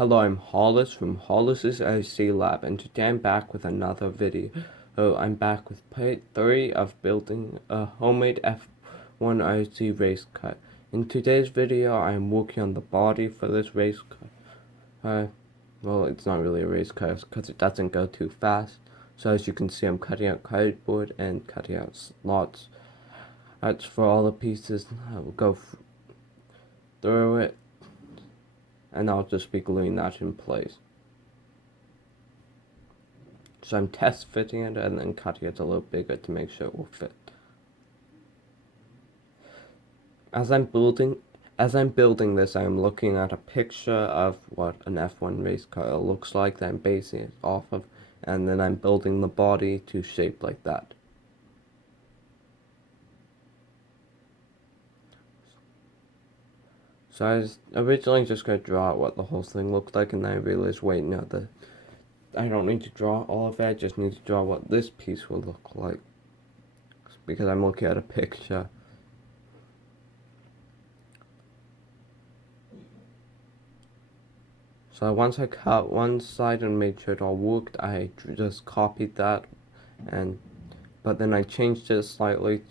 Hello, I'm Hollis from Hollis's IC Lab, and today I'm back with another video. I'm back with part 3 of building a homemade F1 RC race car. In today's video, I'm working on the body for this race car. Well, it's not really a race car because it doesn't go too fast. So as you can see, I'm cutting out cardboard and cutting out slots. That's for all the pieces. I will go through it, and I'll just be gluing that in place. So I'm test fitting it and then cutting it a little bigger to make sure it will fit. As I'm building this, I'm looking at a picture of what an F1 race car looks like that I'm basing it off of, and then I'm building the body to shape like that. So I was originally just going to draw out what the whole thing looked like, and then I realized, wait, no, I don't need to draw all of it, I just need to draw what this piece will look like, because I'm looking at a picture. So once I cut one side and made sure it all worked, I just copied that, but then I changed it slightly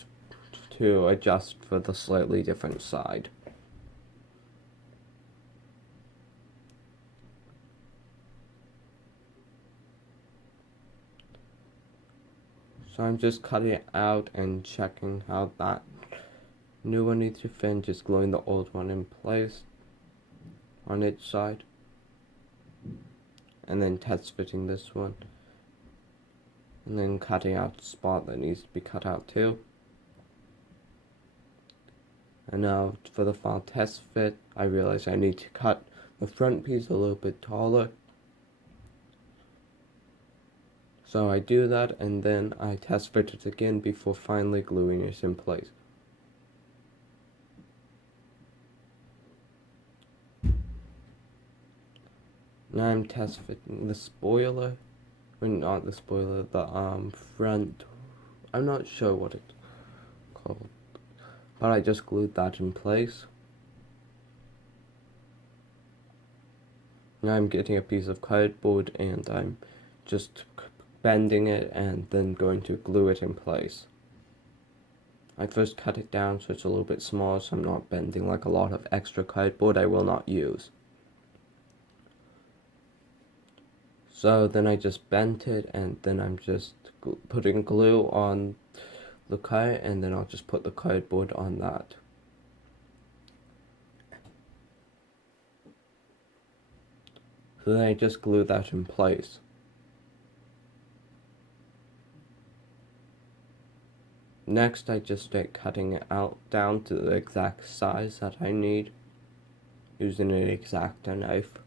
to adjust for the slightly different side. So I'm just cutting it out and checking how that new one needs to fit, and just gluing the old one in place on each side. And then test fitting this one. And then cutting out the spot that needs to be cut out too. And now for the final test fit, I realized I need to cut the front piece a little bit taller. So I do that, and then I test fit it again before finally gluing it in place. Now I'm test fitting the spoiler, well, not the spoiler, the front, I'm not sure what it's called, but I just glued that in place. Now I'm getting a piece of cardboard and I'm just bending it and then going to glue it in place. I first cut it down so it's a little bit smaller, so I'm not bending like a lot of extra cardboard I will not use. So then I just bent it, and then I'm just putting glue on the car, and then I'll just put the cardboard on that. So then I just glue that in place. Next, I just start cutting it out down to the exact size that I need, using an X-Acto knife.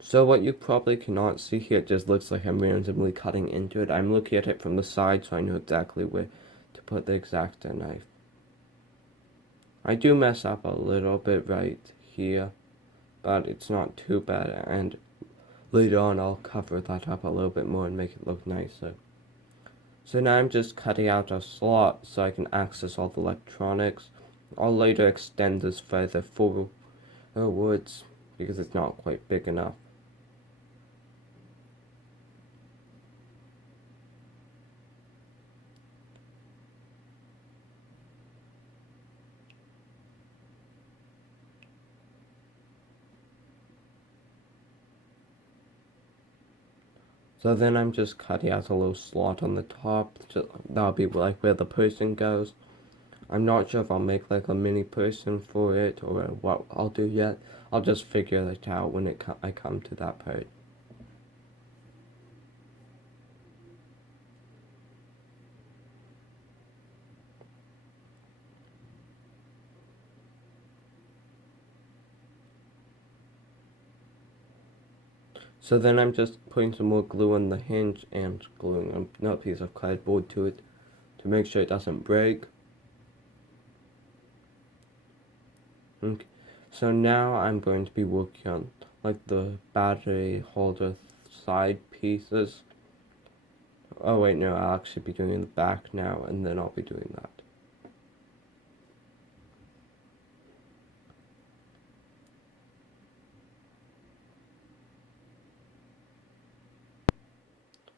So what you probably cannot see here, it just looks like I'm randomly cutting into it. I'm looking at it from the side, so I know exactly where to put the X-Acto knife. I do mess up a little bit right here, but it's not too bad, and later on I'll cover that up a little bit more and make it look nicer. So now I'm just cutting out a slot so I can access all the electronics. I'll later extend this further forwards because it's not quite big enough. So then I'm just cutting out a little slot on the top. That'll be like where the person goes. I'm not sure if I'll make like a mini person for it or what I'll do yet. I'll just figure that out when I come to that part. So then I'm just putting some more glue on the hinge and gluing another piece of cardboard to it to make sure it doesn't break. Okay. So now I'm going to be working on like the battery holder side pieces. Oh wait, no, I'll actually be doing the back now, and then I'll be doing that.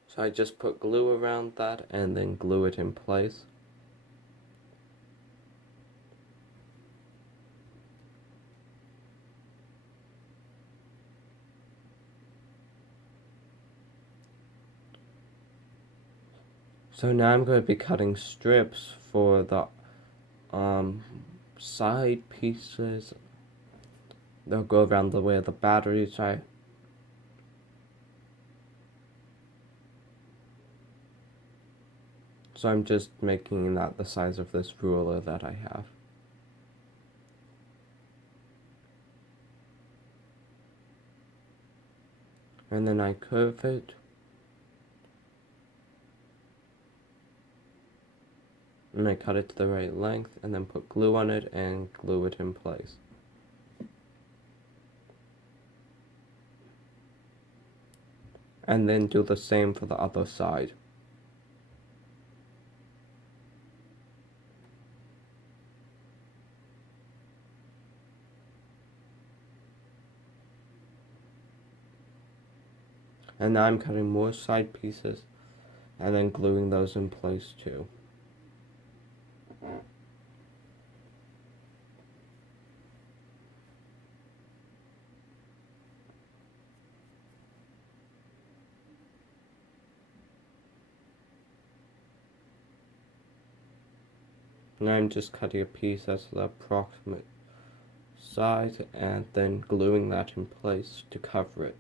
So I just put glue around that and then glue it in place. So now I'm going to be cutting strips for the side pieces. They'll go around the way of the batteries are. So I'm just making that the size of this ruler that I have. And then I curve it. And I cut it to the right length and then put glue on it and glue it in place. And then do the same for the other side. And now I'm cutting more side pieces and then gluing those in place too. Now I'm just cutting a piece that's the approximate size and then gluing that in place to cover it.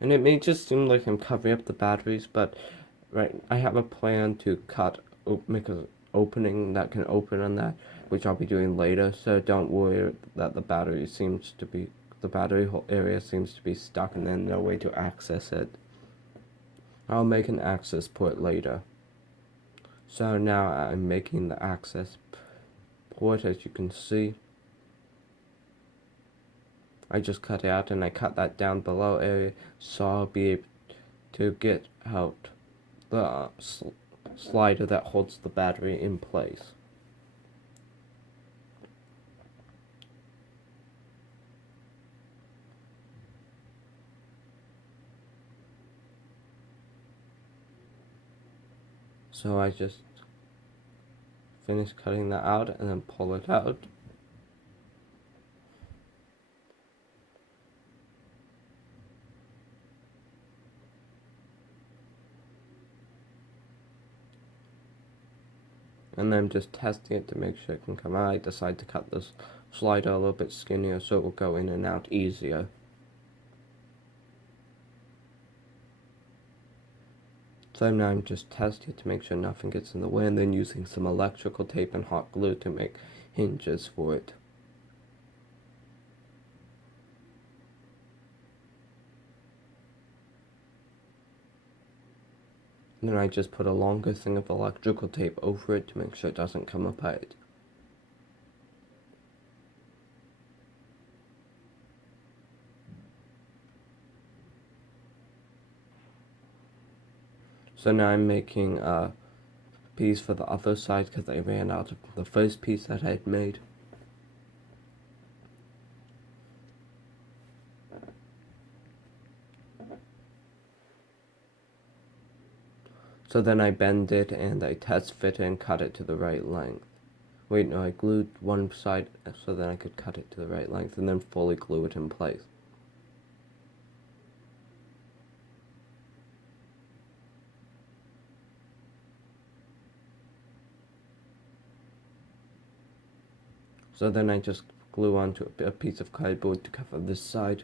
And it may just seem like I'm covering up the batteries, but right, I have a plan to make an opening that can open on that, which I'll be doing later. So don't worry that the battery area seems to be stuck and then no way to access it. I'll make an access port later. So now I'm making the access port, as you can see. I just cut it out and I cut that down below area so I'll be able to get out the slider that holds the battery in place. So I just finish cutting that out and then pull it out. And then I'm just testing it to make sure it can come out. I decide to cut this slider a little bit skinnier so it will go in and out easier. So now I'm just testing it to make sure nothing gets in the way and then using some electrical tape and hot glue to make hinges for it. And then I just put a longer thing of electrical tape over it to make sure it doesn't come apart. So now I'm making a piece for the other side because I ran out of the first piece that I had made. So then I bend it and I test fit it and cut it to the right length. Wait, no, I glued one side so then I could cut it to the right length and then fully glue it in place. So then I just glue onto a piece of cardboard to cover this side.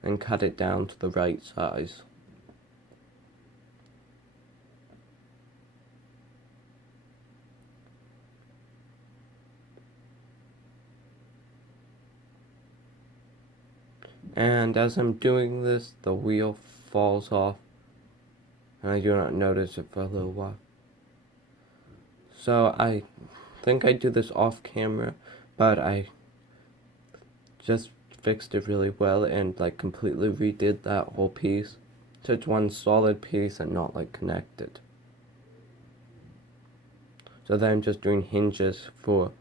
And cut it down to the right size. And as I'm doing this, the wheel falls off, and I do not notice it for a little while. So I think I do this off camera, but I just fixed it really well and like completely redid that whole piece. So it's one solid piece and not like connected. So then I'm just doing hinges for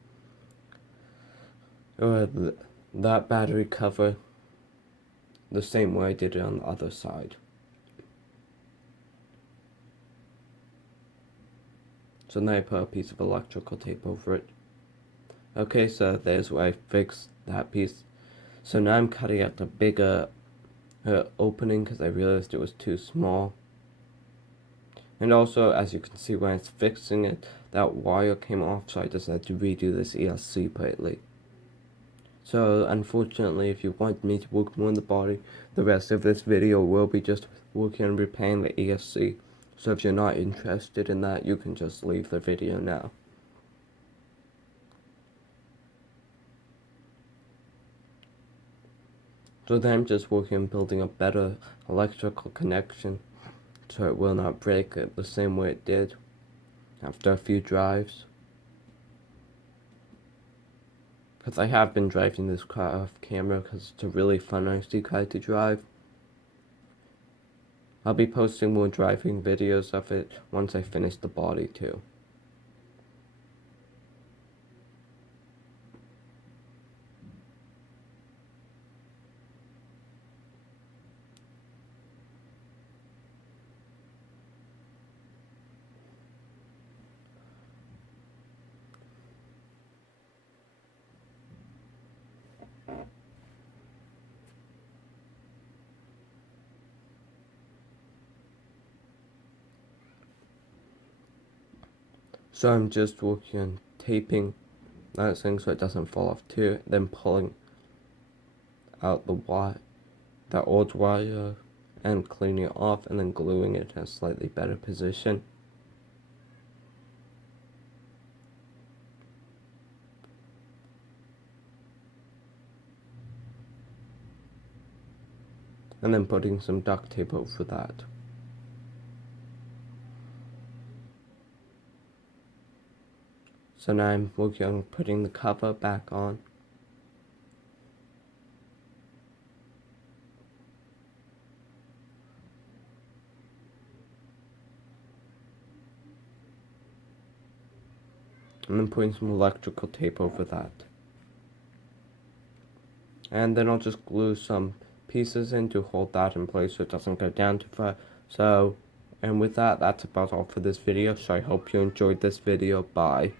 that battery cover the same way I did it on the other side. So now I put a piece of electrical tape over it. Okay, so there's where I fixed that piece. So now I'm cutting out the bigger opening because I realized it was too small. And also, as you can see when it's fixing it, that wire came off, so I decided to redo this ESC partly. So unfortunately, if you want me to work more on the body, the rest of this video will be just working on repairing the ESC. So if you're not interested in that, you can just leave the video now. So then I'm just working on building a better electrical connection so it will not break it the same way it did after a few drives. Because I have been driving this car off camera because it's a really fun IC car to drive. I'll be posting more driving videos of it once I finish the body too. So I'm just working on taping that thing so it doesn't fall off too, then pulling out the wire, that old wire, and cleaning it off, and then gluing it in a slightly better position. And then putting some duct tape over that. So now I'm working on putting the cover back on. And then putting some electrical tape over that. And then I'll just glue some pieces in to hold that in place so it doesn't go down too far. So, and with that, that's about all for this video. So I hope you enjoyed this video. Bye.